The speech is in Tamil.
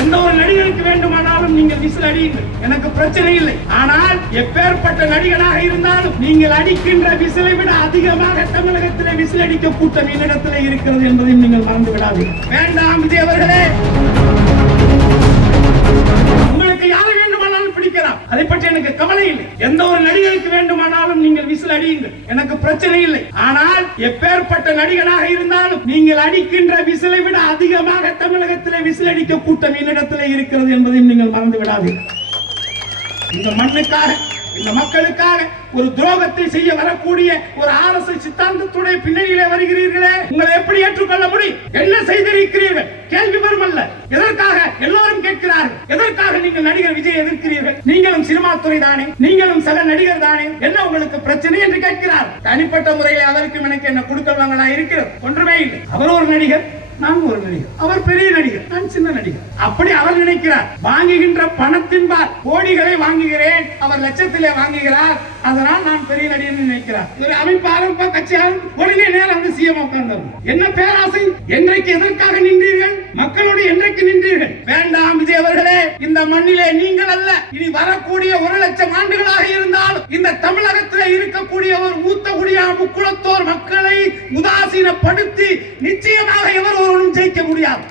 எந்த ஒரு நடிகருக்கு வேண்டுமானாலும் நீங்கள் விசில் அடியுங்கள், எனக்கு பிரச்சனை இல்லை. ஆனால் எப்பேற்பட்ட நடிகனாக இருந்தாலும் நீங்கள் அடிக்கின்ற விசிலை விட அதிகமாக தமிழகத்திலே விசில் அடிக்க கூட்டம் என்னிடத்தில் இருக்கிறது என்பதையும் நீங்கள் மறந்து விடாதீர்கள். வேண்டாம் விஜய் அவர்களே, உங்களுக்கு யாரை வேண்டுமானாலும் பிடிக்கலாம், அதை பற்றி எனக்கு கவலை இல்லை. எந்த ஒரு நடிகருக்கு வேண்டுமானாலும் நீங்கள் விசில் அடியுங்கள், எனக்கு பிரச்சனை இல்லை. ஆனால் எப்பேற்பட்ட நடிகனாக இருந்தாலும் நீங்கள் அடிக்கின்ற விசிலை விட அதிகமாக தமிழகத்திலே விசில் அடிக்க கூட்டம் என்னிடத்தில் இருக்கிறது என்பதையும் நீங்கள் மறந்து விடாதீர்கள். இந்த மண்ணுக்காக, இந்த மக்களுக்காக ஒரு துரோகத்தை செய்ய வரக்கூடிய ஒரு ஆர்எஸ்எஸ் சித்தாந்தத்துடைய பின்னணியிலே வருகிறீர்களே, உங்களை எப்படி ஏற்றுக்கொள்ள முடியும்? என்ன செய்திருக்கிறீர்கள்? கேள்வி வரும் அல்ல. எதற்காக எல்லோரும் கேட்கிறார்கள், எதற்காக நீங்கள் நடிகர் விஜய் எதிர்க்கிறீர்கள்? நீங்களும் சினிமா துறை தானே, நீங்களும் சக நடிகர் தானே, என்ன உங்களுக்கு பிரச்சனை என்று கேட்கிறார். தனிப்பட்ட முறையில் அவருக்கும் எனக்கு என்ன கொடுக்கல் வாங்கலா இருக்கிறது? ஒன்றுமே இல்லை. அவர் ஒரு நடிகர், நான் ஒரு நடிகர். அவர் பெரிய நடிகர், நான் சின்ன நடிகர். அப்படி அவர் நினைக்கிறார். வாங்குகின்ற பணத்தின்பால் கோடிகளை வாங்குகிறேன், அவர் லட்சத்திலே வாங்குகிறார், அதனால் நான் பெரிய நடிகர் நினைக்கிறார். ஒரு அமைப்பாளர் கட்சியாளர் உடனே நேரம் வந்து சிஎம் உட்கார்ந்தார். என்ன பேராசை? என்றைக்கு எதற்காக நின்றீர்கள்? மக்களோடு என்றைக்கு நின்றீர்கள்? வேண்டாம் விஜய் அவர்களே, இந்த மண்ணிலே நீங்கள் அல்ல, இனி வரக்கூடிய 1,00,000 ஆண்டுகளாக இருந்தாலும் இந்த தமிழகத்தில் இருக்கக்கூடிய ஒரு மூத்த குடியா முக்குளத்தோர் மக்களை உதாசீனப்படுத்தி நிச்சயமாக எவர் ஒருவரும் ஜெயிக்க முடியாது.